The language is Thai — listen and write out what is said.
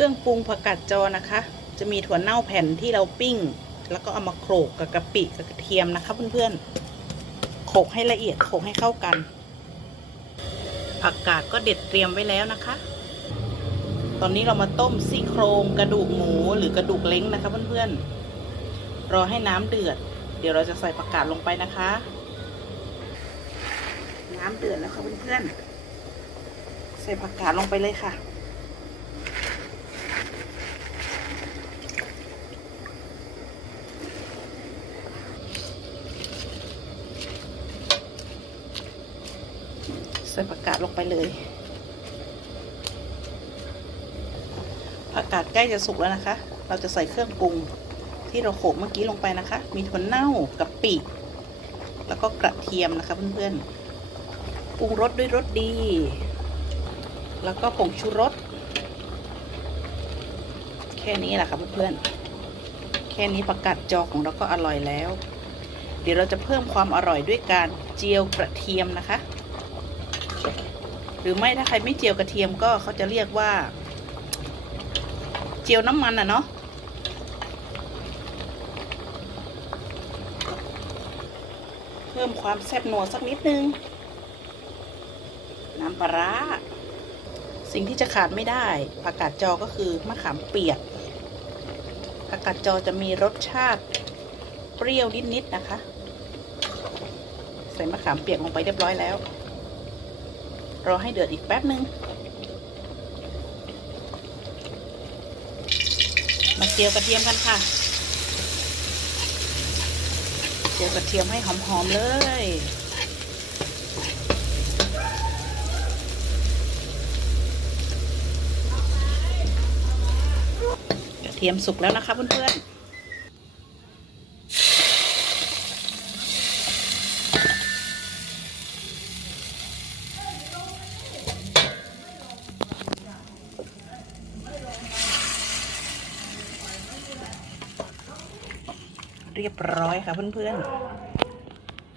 ครื่องปรุงผักกาดจอนะคะ จะมีถั่วเน่าแผ่นที่เราปิ้ง แล้วก็เอามาโขลกกับกะปิกับกระเทียมนะคะเพื่อนๆโขลกให้ละเอียดโขลกให้เข้ากัน ผักกาดก็เด็ดเตรียมไว้แล้วนะคะ ตอนนี้เรามาต้มซี่โครงกระดูกหมูหรือกระดูกเล้งนะคะเพื่อนๆรอให้น้ำเดือด เดี๋ยวเราจะใส่ผักกาดลงไปนะคะ น้ำเดือดแล้วค่ะเพื่อนๆใส่ผักกาดลงไปเลยค่ะ ส่ผักกาดลงไปเลย ผักกาดใกล้จะสุกแล้วนะคะ เราจะใส่เครื่องปรุงที่เราโขลกเมื่อกี้ลงไปนะคะ มีถั่วเน่ากับปีกแล้วก็กระเทียมนะคะเพื่อนๆ ปรุงรสด้วยรสดี แล้วก็ผงชูรส แค่นี้แหละค่ะเพื่อนๆ แค่นี้ผักกาดจอของเราก็อร่อยแล้ว เดี๋ยวเราจะเพิ่มความอร่อยด้วยการเจียวกระเทียมนะคะ หรือไม่ถ้าใครไม่เจียวกระเทียมก็เขาจะเรียกว่า เจียวน้ำมันอะเนาะเพิ่มความแซ่บนัวสักนิดนึง น้ำปลาร้าสิ่งที่จะขาดไม่ได้ผักกาดจอก็คือมะขามเปียกผักกาดจอจะมีรสชาติเปรี้ยวนิดๆนะคะ ใส่มะขามเปียกลงไปเรียบร้อยแล้ว รอให้เดือดอีกแป๊บนึง มาเจียวกระเทียมกันค่ะ เจียวกระเทียมให้หอมๆเลยกระเทียมสุกแล้วนะคะเพื่อนๆ เรียบร้อยค่ะเพื่อนๆ